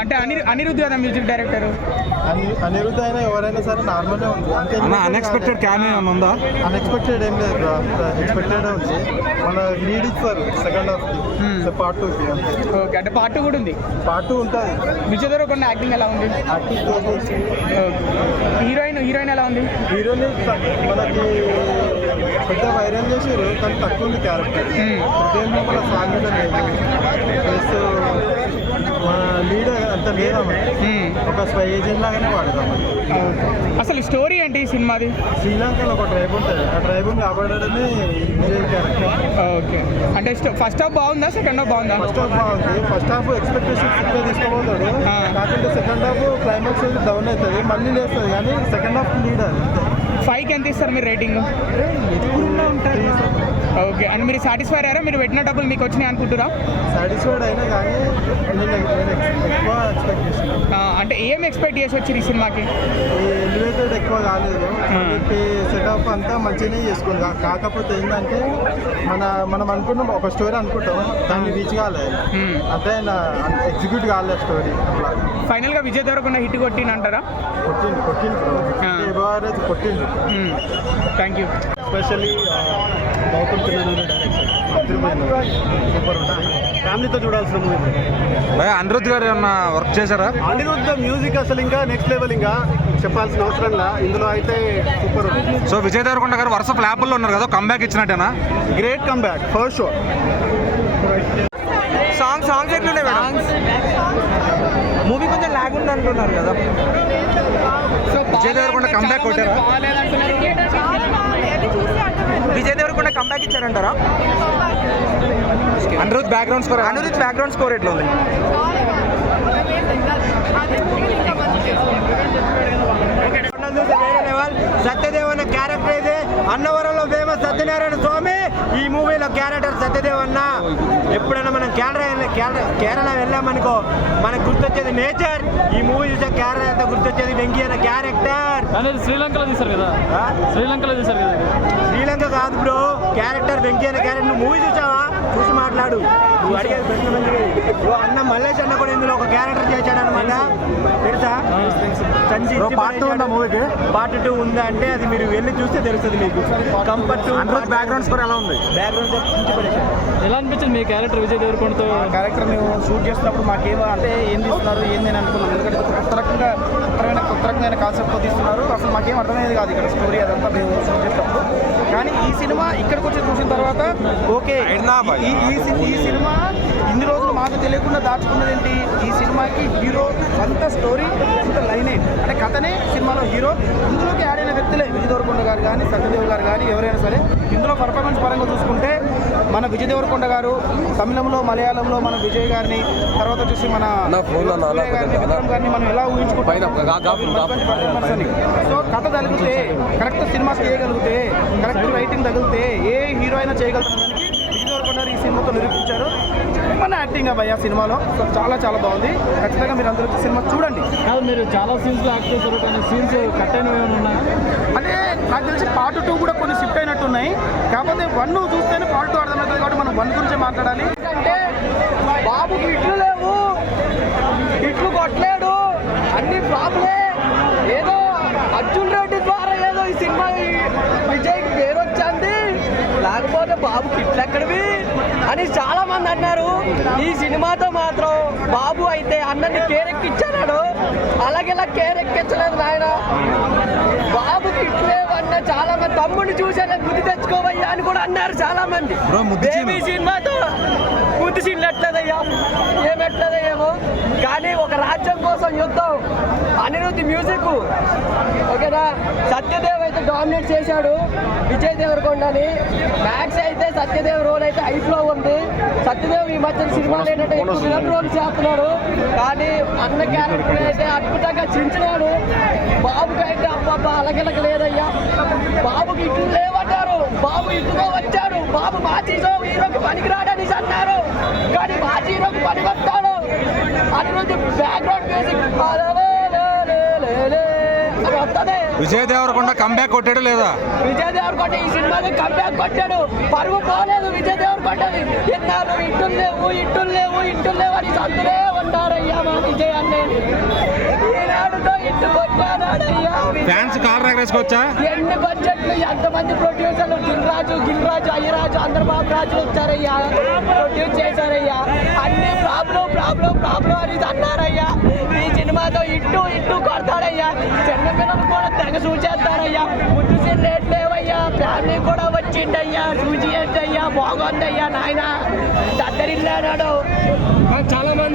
అంటే అనిరుద్ధ్ కదా music director. Anirudh అయినా ఎవరైనా సరే నార్మల్గా ఉంది. అంతే అన్ఎక్స్పెక్టెడ్ క్యామియో ఏమైనా ఉందా? అన్ఎక్స్పెక్టెడ్ ఏం లేదు బ్రో, ఎక్స్పెక్టెడ్ ఉంది. మన లీడ్ ఇస్తారు సెకండ్ హాఫ్కి, పార్ట్ 2కి. ఓకే, అంటే పార్ట్ 2 కూడా ఉంది. పార్ట్ 2 ఉంటుంది. విజయ్ దేవరకొండ యాక్టింగ్ ఎలా ఉంది? హీరోయిన్ ఎలా ఉంది? హీరోని మనకి పెద్ద వైరల్ చేసారు కానీ తక్కువ ఉంది క్యారెక్టర్. హృదయం లోపల సాంగ్ ప్లస్ మన లీడర్ అంత లేదా, ఒక స్పై ఏజెంట్ లాగానే వాడదాం. అసలు స్టోరీ ఏంటి ఈ సినిమాది? శ్రీలంకలో ఒక ట్రైబ్ ఉంటుంది, ఆ ట్రైబుని కాపాడడమే విజయ్ క్యారెక్టర్. ఓకే, అంటే ఫస్ట్ హాఫ్ బాగుందా, సెకండ్ హాఫ్ బాగుందా? ఫస్ట్ హాఫ్ బాగుంది. ఫస్ట్ హాఫ్ ఎక్స్పెక్టేషన్స్ ఇంకా తీసుకోబోతాడు, కాకుంటే సెకండ్ హాఫ్ క్లైమాక్స్ డౌన్ అవుతుంది, మళ్ళీ లేస్తుంది. కానీ సెకండ్ హాఫ్ లీడర్ 5కి ఎంత ఇస్తారు మీరు రేటింగ్? ఓకే, అండ్ మీరు సాటిస్ఫైడ్ అయ్యారా? మీరు పెట్టిన డబ్బులు మీకు వచ్చినాయి అనుకుంటారా? సాటిస్ఫైడ్ అయినా కానీ నేను ఎక్కువ ఎక్స్పెక్ట్ చేస్తున్నాను. అంటే ఏం ఎక్స్పెక్ట్ చేసి వచ్చారు ఈ సినిమాకి? ఎలివేటెడ్ ఎక్కువ కాలేదు, సెటప్ అంతా మంచిగానే చేసుకుంది. కాకపోతే ఏంటంటే మనం అనుకున్నాం ఒక స్టోరీ అనుకుంటాం, దాన్ని రీచ్ కాలేదు, అంటే ఎగ్జిక్యూట్ కాలేదు స్టోరీ. అట్లా ఫైనల్గా విజయ్ దేవరకొండ హిట్ కొట్టిందంటారా? కొట్టిండు. Thank you. Especially Gautam Tirumala director super ఉంటుంది, ఫ్యామిలీతో చూడాల్సిన మూవీ. అనిరుద్ధ్ గారు ఏమన్నా వర్క్ చేశారా? అనిరుద్ధ్ మ్యూజిక్ అసలు ఇంకా నెక్స్ట్ లెవెల్, ఇంకా చెప్పాల్సిన అవసరంలా. ఇందులో అయితే సూపర్. సో విజయ్ దేవరకొండ గారు వరుస ఫ్లాపుల్లో ఉన్నారు కదా, కంబ్యాక్ ఇచ్చినట్టేనా? Great comeback first show. Songs ఎట్లున్నాయి మేడం? మూవీ కొంచెం లాగ్ ఉంది అంటున్నారు కదా. సో విజయ్ దేవరకొండ కంబ్యాక్ కొట్టారా? విజయ్ దేవరకొండ కంబ్యాక్ ఇచ్చారంటారా? అనిరుద్ధ్ బ్యాక్గ్రౌండ్ స్కోర్ ఎట్లా ఉంది? సత్యదేవ్ అన్న క్యారెక్టర్ అయితే అన్నవరంలో ఫేమస్ సత్యనారాయణ స్వామి. ఈ మూవీలో క్యారెక్టర్ సత్యదేవ్ అన్న. ఎప్పుడైనా మనం కేరళ వెళ్ళామనుకో మనకు గుర్తొచ్చేది నేచర్. ఈ మూవీ చూసే కేరళ అంతా గుర్తొచ్చేది వెంకీ అన్న క్యారెక్టర్. శ్రీలంకలో తీశారు కదా. శ్రీలంక కాదు బ్రో, క్యారెక్టర్ వెంకీ అన్న క్యారెక్టర్. నువ్వు మూవీ చూసావా? చూసి మాట్లాడు. నువ్వు అడిగేది ప్రశ్న మంచిది. అన్న మల్లేష్ అన్న కూడా ఇందులో ఒక క్యారెక్టర్ చేశాడు అనమాట, తెలుసా? పార్ట్ 2 ఉందా అంటే అది మీరు వెళ్ళి చూస్తే తెలుస్తుంది మీకు. బ్యాక్గ్రౌండ్ స్కోర్ ఎలా ఉంది? బ్యాక్గ్రౌండ్ ఎలా అనిపించింది మీ క్యారెక్టర్ విజయ్ దేవరకొండతో? క్యారెక్టర్ మేము షూట్ చేస్తున్నప్పుడు మాకేమో అంటే ఏం తీస్తున్నారు ఏంది అని అనుకున్నాం. ఎందుకంటే కొత్త రకమైన కాన్సెప్ట్తో తీస్తున్నారు. అసలు మాకేం అర్థమయ్యేది కాదు ఇక్కడ స్టోరీ అదంతా మేము షూట్ చేసినప్పుడు. కానీ ఈ సినిమా ఇక్కడికి వచ్చి చూసిన తర్వాత ఓకే, ఈ సినిమా ఇన్ని రోజులు మాకు తెలియకుండా దాచుకున్నది ఏంటి? ఈ సినిమాకి హీరో అంత స్టోరీ అంత లైన్ అంటే కథనే సినిమాలో హీరో. ఇందులోకి యాడ్ అయిన వ్యక్తులే విజయ్ దేవరకొండ గారు కానీ సత్యదేవ్ గారు కానీ ఎవరైనా సరే. ఇందులో పర్ఫార్మెన్స్ పరంగా చూసుకుంటే మన విజయ్ దేవరకొండ గారు తమిళంలో, మలయాళంలో మన విజయ్ గారిని, తర్వాత వచ్చేసి మన విక్రమ్ గారిని మనం ఎలా ఊహించుకుంటాం. సో కథ తగిలితే, కరెక్ట్ సినిమా చేయగలిగితే, కరెక్ట్ రైటింగ్ తగిలితే ఏ హీరో అయినా చేయగలుగుతానికి విజయ్ దేవరకొండ ఈ సినిమాతో నిరూపించారు. మన యాక్టింగ్ అబ్బాయి సినిమాలో చాలా చాలా బాగుంది. ఖచ్చితంగా మీరు అందరూ సినిమా చూడండి. మీరు చాలా సీన్స్ యాక్ట్ చేశారు, కొన్ని సీన్స్ కట్ అయినవి ఏమైనా ఉన్నాయా? అంటే నాకు తెలిసి పార్ట్ 2 కూడా కొన్ని షిఫ్ట్ అయినట్టు ఉన్నాయి. కాకపోతే 1 చూస్తేనే పార్ట్ 2 అర్థమవుతుంది కాబట్టి మనం 1 గురించి మాట్లాడాలి. అంటే బాబుకి ఇట్లు లేవు, ఇట్లు కొట్టలేడు, అన్ని ప్రాబ్లే. ఏదో అర్జున్ రెడ్డి ద్వారా ఏదో ఈ సినిమా విజయ్కి పేరు వచ్చింది, లేకపోతే బాబుకి ఇట్లు ఎక్కడివి అని చాలా మంది అన్నారు. ఈ సినిమాతో మాత్రం బాబు అయితే అన్నని కేరెక్కిచ్చాడు, అలాగేలా కేరెక్కించలేదు నాయన. బాబుకి ఇట్లేవన్నా చాలా మంది తమ్ముడిని చూసాను బుద్ధి తెచ్చుకోవయ్యా అని కూడా అన్నారు చాలా మంది. బేబీ సినిమాతో బుద్ధి చిన్నట్లేదయ్యా, ఏమెట్లేదయ్యేమో. కానీ ఒక రాజ్యం కోసం యుద్ధం, అనిరుద్ధి మ్యూజిక్ ఓకేనా. సత్యదేవ్ అయితే డామినేట్ చేశాడు విజయ్ దేవరకొండని. మ్యాక్స్ అయితే సత్యదేవ్ రోల్ అయితే హైట్లో ఉంది. సత్యదేవ్ ఈ మధ్య సినిమాలు ఏంటంటే ఎక్కువ విలన్ రోల్ చేస్తున్నాడు, కానీ అన్న క్యారెక్టర్ అయితే అద్భుతంగా చించినాడు. బాబుకి అయితే అబ్బా అలగలక లేదయ్యా. బాబుకి ఇట్లు లేవన్నారు, బాబు ఇటుతో వచ్చాడు. బాబు మాజీ హీరోకి పనికిరాడని అన్నారు, కానీ మాజీ హీరోకి పని వస్తాడు. అనిరుద్ధి background music Vijay Deverakonda comeback కొట్టాడు లేదా? విజయ్ దేవరకొండ ఈ సినిమాకి కంబ్యాక్ కొట్టాడు. పరువు పోలేదు విజయ్ దేవరకొండది. ఎన్నారు ఇట్టులు లేవు అని సంతులే ఉంటారయ్యా మా విజయ్ అన్న. ఈనాడుతో ఇట్టు కొట్టాడయ్యా. Fans call ఎగరేసుకోవచ్చా? ఎన్ని బడ్జెట్లు ఎంతమంది ప్రొడ్యూసర్లు గిల్రాజు అయ్యరాజు చంద్రబాబు రాజు వచ్చారయ్యా, ప్రొడ్యూస్ చేశారయ్యా. అన్ని ప్రాబ్లం అని అన్నారయ్యా. ఈ సినిమాతో ఇట్టు కొడతాడయ్యా. చిన్నపిల్లలు కూడా తెగ చూసేస్తారయ్యా. ముందు రేట్ లేవయ్యా. ఫ్యామిలీ కూడా వచ్చిండయ్యా, చూసి అయ్యా బాగుందయ్యా నాయన దద్దరిల్లాడు. చాలా మంది